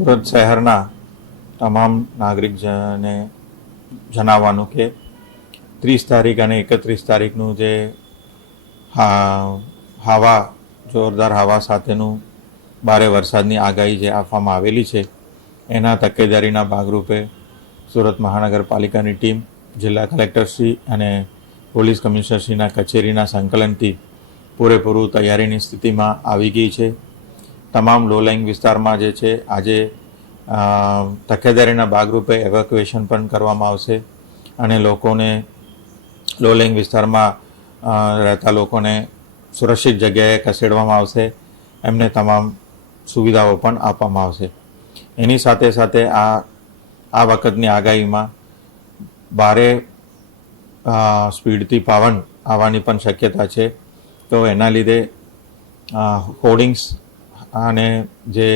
સુરત શહેરના તમામ નાગરિકજનને જણાવવાનું કે 30 તારીખ અને 31 તારીખનું જે જોરદાર હવા સાથેનું ભારે વરસાદની આગાહી જે આપવામાં આવેલી છે એના તકેદારીના ભાગરૂપે સુરત મહાનગરપાલિકાની ટીમ જિલ્લા કલેક્ટરશ્રી અને પોલીસ કમિશનરશ્રીના કચેરીના સંકલનથી પૂરેપૂરું તૈયારીની સ્થિતિમાં આવી ગઈ છે. તમામ લો લાઇંગ વિસ્તારમાં જે છે આજે તકેદારીના ભાગરૂપે એવેક્યુએશન પણ કરવામાં આવશે અને લોકોને લો લાઇંગ વિસ્તારમાં રહેતા લોકોને સુરક્ષિત જગ્યાએ ખસેડવામાં આવશે. એમને તમામ સુવિધાઓ પણ આપવામાં આવશે. એની સાથે સાથે આ વખતની આગાહીમાં ભારે સ્પીડથી પવન આવવાની પણ શક્યતા છે. તો એના લીધે હોર્ડિંગ્સ અને જે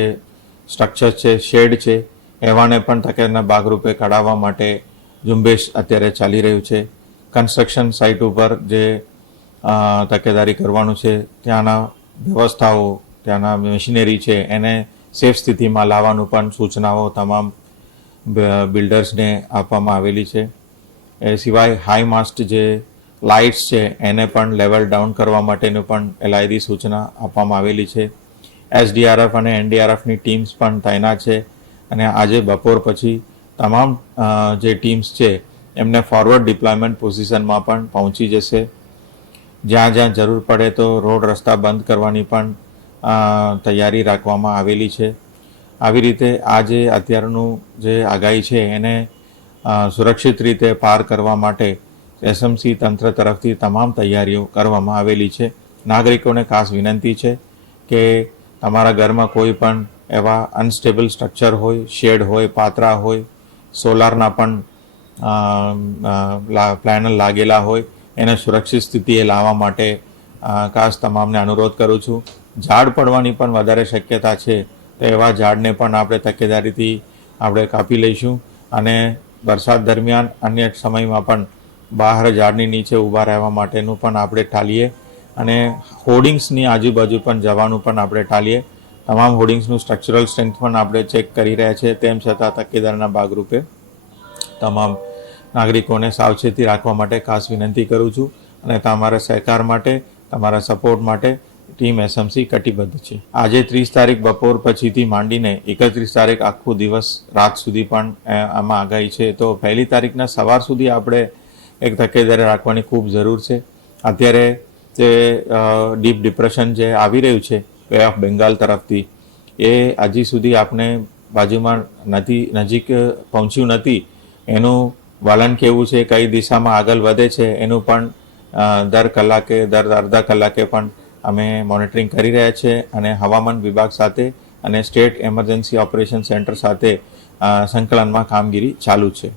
સ્ટ્રક્ચર છે, શેડ છે, એવાને પણ તકેદારીના ભાગરૂપે કઢાવવા માટે ઝુંબેશ અત્યારે ચાલી રહ્યું છે. કન્સ્ટ્રક્શન સાઇટ ઉપર જે તકેદારી કરવાનું છે ત્યાંના વ્યવસ્થાઓ, ત્યાંના મશીનરી છે એને સેફ સ્થિતિમાં લાવવાનું પણ સૂચનાઓ તમામ બિલ્ડર્સને આપવામાં આવેલી છે. એ સિવાય હાઈ માસ્ટ જે લાઇટ્સ છે એને પણ લેવલ ડાઉન કરવા માટેનું પણ એલાયદી સૂચના આપવામાં આવેલી છે. SDRF અને NDRFની ટીમ્સ પણ તૈનાત છે અને આજે બપોર પછી તમામ જે ટીમ્સ છે એમને ફોરવર્ડ ડિપ્લોયમેન્ટ પોઝિશનમાં પણ પહોંચી જશે. જ્યાં જ્યાં જરૂર પડે તો રોડ રસ્તા બંધ કરવાની પણ તૈયારી રાખવામાં આવેલી છે. આવી રીતે આ જે અત્યારનું જે આગાહી છે એને સુરક્ષિત રીતે પાર કરવા માટે SMC તંત્ર તરફથી તમામ તૈયારીઓ કરવામાં આવેલી છે. નાગરિકોને ખાસ વિનંતી છે કે તમારા ઘરમાં કોઈ પણ એવા અનસ્ટેબલ સ્ટ્રક્ચર હોય, શેડ હોય, પાતરા હોય, સોલારના પણ પેનલ લાગેલા હોય એને સુરક્ષિત સ્થિતિએ લાવવા માટે ખાસ તમામને અનુરોધ કરું છું. ઝાડ પડવાની પણ વધારે શક્યતા છે તો એવા ઝાડને પણ આપણે તકેદારીથી આપણે કાપી લઈશું અને વરસાદ દરમિયાન અન્ય સમયમાં પણ બહાર ઝાડની નીચે ઊભા રહેવા માટેનું પણ આપણે ટાળીએ અને હોર્ડિંગ્સની આજુબાજુ પણ જવાનું પણ આપણે ટાળીએ. તમામ હોર્ડિંગ્સનું સ્ટ્રક્ચરલ સ્ટ્રેન્થ પણ આપણે ચેક કરી રહ્યા છે. તેમ છતાં તકેદારીના ભાગરૂપે તમામ નાગરિકોને સાવચેતી રાખવા માટે ખાસ વિનંતી કરું છું અને તમારા સહકાર માટે, તમારા સપોર્ટ માટે ટીમ SMC કટિબદ્ધ છે. આજે 30 તારીખ બપોર પછીથી માંડીને 31 તારીખ આખો દિવસ રાત સુધી પણ આમાં આગાહી છે. તો 1 તારીખના સવાર સુધી આપણે એક તકેદારી રાખવાની ખૂબ જરૂર છે. અત્યારે જે ડીપ ડિપ્રેશન જે આવી રહ્યું છે બે ઓફ બેંગાલ તરફથી એ હજી સુધી આપણે બાજુમાં નજીક પહોંચ્યું નથી. એનું વલણ કેવું છે, કઈ દિશામાં આગળ વધે છે એનું પણ દર કલાકે, દર અડધા કલાકે પણ અમે મોનિટરિંગ કરી રહ્યા છીએ અને હવામાન વિભાગ સાથે અને સ્ટેટ એમરજન્સી ઓપરેશન સેન્ટર સાથે સંકલનમાં કામગીરી ચાલુ છે.